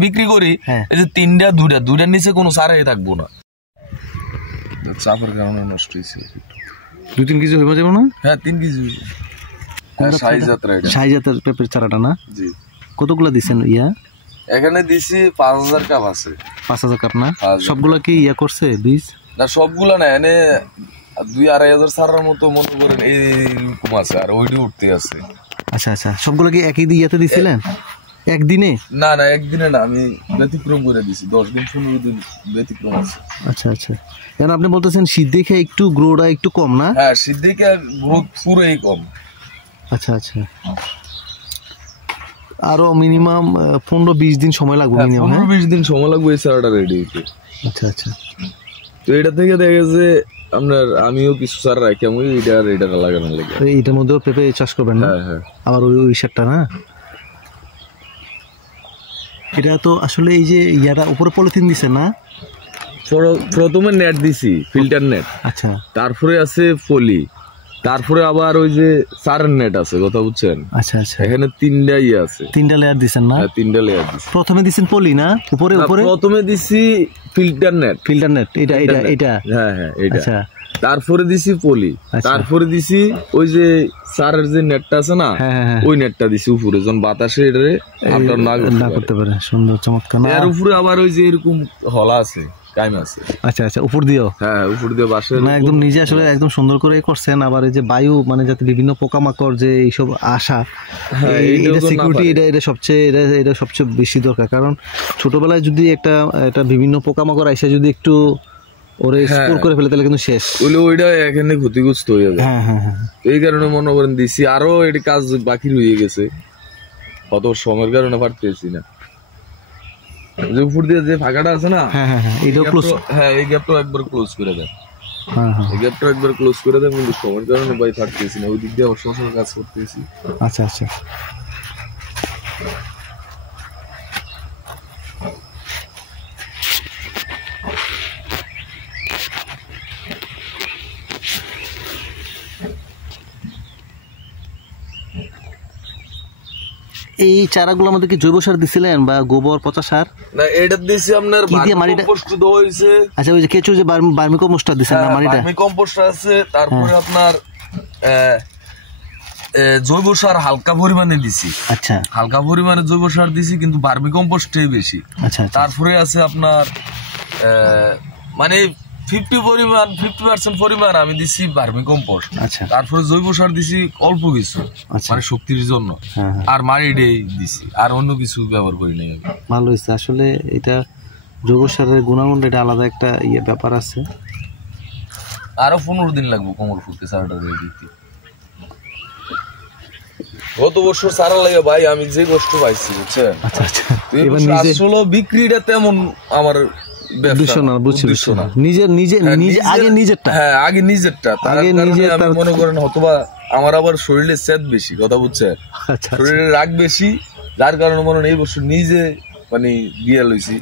বিক্রি করি, এই যে তিনটা দুইটার নিচে কোনো সারাই থাকবো না। চাপের কারণে নষ্ট হয়েছে। 2-3 কেজি হইবা যাবো না? হ্যাঁ 3 কেজি। সাইজাতের পেঁপের চারাটা না? জি। কতগুলো দিচ্ছেন ইয়া? এখানে দিছি 5000 কাপ আছে। 5000 কাপ না? সবগুলা কি ইয়া করছে বীজ? না সবগুলা না, এনে 2-2500 সারার মতো মনে করেন এইরকম আছে, আর ওইটি উঠতে আছে। আচ্ছা আচ্ছা, সবগুলো কি একই ইয়াতে দিছিলেন একদিনে? না না একদিনে না, আমি ব্যতিক্রম করে দিছি, 10 দিন 15 দিন ব্যতিক্রম আছে। আচ্ছা আচ্ছা, এখন আপনি বলতেছেন শীত দেখে একটু গ্রোটা একটু কম না? হ্যাঁ শীত দেখে গ্রোথ পুরোই কম। আচ্ছা আচ্ছা, আরো মিনিমাম 15-20 দিন সময় লাগবে। 15-20 দিন সময় লাগবে এই চারাটা রেডি হইতে। আচ্ছা আচ্ছা, তো এটা থেকে দেখা গেছে আপনার আমিও কিছু চারা রাখি, আমি এটা লাগানোর লাগে। এইটার মধ্যেও পেঁপে চাষ করবেন না? হ্যাঁ হ্যাঁ, আবার ওই সারটা না, এটা তো আসলে এই যে ইয়াটা উপরে পলিথিন দিছে না? প্রথমে নেট দিছি, ফিল্টার নেট। আচ্ছা, তারপরে আছে পলি, তারপরে আবার ওই যে সারের নেট আছে, কথা বুঝছেন? আচ্ছা আচ্ছা, এখানে 3টা ইয়ে আছে। 3টা লেয়ার দিছেন না? হ্যাঁ 3টা লেয়ার দিছি। প্রথমে দিছেন পলি না উপরে? প্রথমে দিছি ফিল্টার নেট। এটা হ্যাঁ হ্যাঁ এটা। আচ্ছা, তারপরে দিছি পলি, তারপরে দিছি ওই যে সারের যে নেটটা আছে না, ওই নেটটা দিছি উপরে, যখন বাতাসে এটারে আপনার না করতে পারে। সুন্দর চমৎকার। এর উপরে আবার ওই যে এরকম হলা আছে, কাইম আছে। আচ্ছা আচ্ছা, উপর দিও? হ্যাঁ উপর দিয়ে বাসে না, একদম নিজে আসলে একদম সুন্দর করে করছেন। আবার এই যে বায়ু মানে যাতে বিভিন্ন পোকামাকড় যে এইসব আসা, এটা সিকিউরিটি, এটা সবচেয়ে বেশি দরকার। কারণ ছোটবেলায় যদি একটা বিভিন্ন পোকামাকড় আইসা যদি একটু ওরে স্কোর করে ফেলে তাহলে কিন্তু শেষ, ওইটা এখানে ক্ষতিগ্রস্ত হয়ে যাবে। হ্যাঁ হ্যাঁ হ্যাঁ, এই কারণে মনে করেন দিছি। আরো এটি কাজ বাকি রয়ে গেছে, অত সময়ের কারণে পারতেছি না। যে উপর দিয়ে যে ফাঁকাটা আছে না, এই গ্যাপটা একবার ক্লোজ করে দেন। এই গ্যাপটা একবার ক্লোজ করে দেন, কিন্তু সময়ের কারণে ভাই পারতেছি না, ওই দিক দিয়ে আবার সমস্যার কাজ করতেছি। আচ্ছা আচ্ছা, এই চারাগুলো আমাদের কি জৈব সার দিছিলেন বা গোবর পচা সার? না এটা দিছি আপনার ভার্মিকম্পোস্ট দেওয়া হইছে। আচ্ছা, ওই যে কেঁচো যে ভার্মিকম্পোস্টটা দিছেন না, মাটিটা ভার্মিকম্পোস্ট আছে। তারপরে আপনার জৈব সার হালকা পরিমাণে দিছি। আচ্ছা, হালকা পরিমাণে জৈব সার দিছি, কিন্তু ভার্মিকম্পোস্টই বেশি। আচ্ছা, তারপরে আছে আপনার মানে 50% পরিমাণ আমি দিছি ভার্মিকম্পোস্ট। আচ্ছা, তারপরে জৈব সার দিছি অল্প কিছু, মানে শক্তির জন্য, আর মাড়িটাই দিছি, আর অন্য কিছু ব্যবহার করি নাই। ভালো হয়েছে আসলে, এটা জৈব সারের গুণাগুণটা এটা আলাদা একটা ব্যাপার আছে। আরো 15 দিন লাগবে কোমর ফুটতে চারাটা দিতে। গত বছর চারা লাগে ভাই আমি যে কষ্ট পাইছি, বুঝছেন? আচ্ছা আচ্ছা, আসলে বিক্রিটা তেমন আমার মনে করেন, অথবা আমার আবার শরীরের স্যাদ বেশি, কথা বুঝছেন? শরীরের রাগ বেশি, যার কারণে মনে হয় এই বছর নিজে মানে দিয়ে লইছি।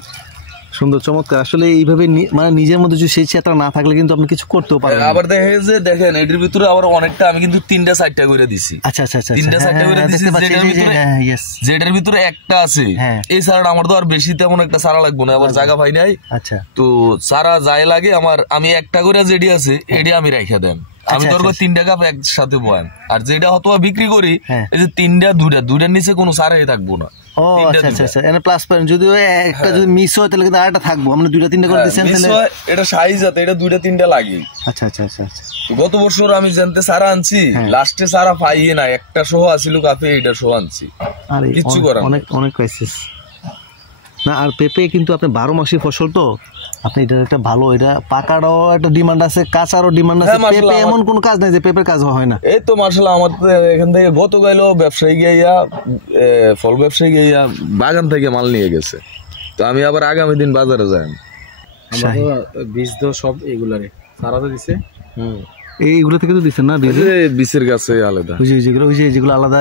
সুন্দর চমৎকার। আসলে এইভাবে মানে নিজের মধ্যে যদি সেই চেতা না থাকলে কিন্তু আপনি কিছু করতেও পারবেন। আবার দেখেন এটার ভিতরে আবার অনেকটা আমি কিন্তু 3টা-4টা করে দিছি। আচ্ছা আচ্ছা আচ্ছা, 3টা-4টা করে দিছি, যেটার ভিতরে একটা আছে। এই চারাটা আমার তো আর বেশি তেমন একটা চারা লাগবে না, আবার জায়গা পাই নাই। আচ্ছা, তো চারা যাই লাগে আমি একটা করে যেটি আছে এটি আমি রাখা দেন। আমি তোর 3টা কাপ একসাথে বয়ান, আর যেটা হয়তো বিক্রি করি এই যে 2টার নিচে কোনো চারাই থাকবো না। প্লাস পয়েন্ট যদি একটা যদি মিস হয় তাহলে কিন্তু আরেকটা থাকবো। আমরা 2টা-3টা করে দিয়েছেন, এটা সাইজ আছে, এটা 2টা-3টা লাগে। আচ্ছা আচ্ছা আচ্ছা আচ্ছা, গত বছর আমি জানতে সারা আনছি, লাস্টে সারা পাইয়ে না, একটা সহ আসিল কাপে, এটা সহ আনছি, কিছু করার অনেক ক্রাইসিস না। আর পেঁপে কিন্তু আপনি 12 মাসের ফসল, তো আপনি এটা একটা ভালো, এটা পাকারও একটা ডিমান্ড আছে, কাঁচারও ডিমান্ড আছে। পেঁপে এমন কোন কাজ নাই যে পেঁপের কাজ হয় না। এই তো মাশাআল্লাহ, আমাদের এখান থেকে গত গেল ব্যবসায়ী গিয়া ফল ব্যবসায়ী গিয়া বাগান থেকে মাল নিয়ে গেছে, তো আমি আবার আগামী দিন বাজারে যাই। বীজ তো সব এগুলারে সারাতে দিছে। এইগুলো থেকে তো দিচ্ছেন না? বীজের গাছে আলাদা, যেগুলো আলাদা,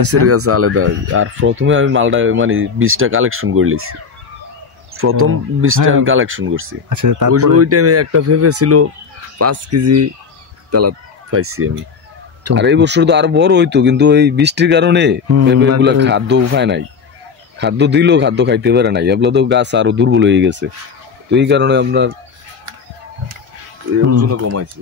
বীজের গাছে আলাদা। আর প্রথমে আমি মালটা মানে বীজটা কালেকশন করে লিছি, প্রথম বীজটা আমি কালেকশন করছি। ওই টাইমে একটা পেঁপে ছিল 5 কেজি তালা পাইছি আমি। আর এই বছর তো আরো বড় হইতো, কিন্তু এই বৃষ্টির কারণে পেঁপে গুলা খাদ্য পায় নাই, খাদ্য দিলেও খাদ্য খাইতে পারে না, এগুলো তো গাছ আরো দুর্বল হয়ে গেছে, তো এই কারণে আপনার ওজন কমাইছে।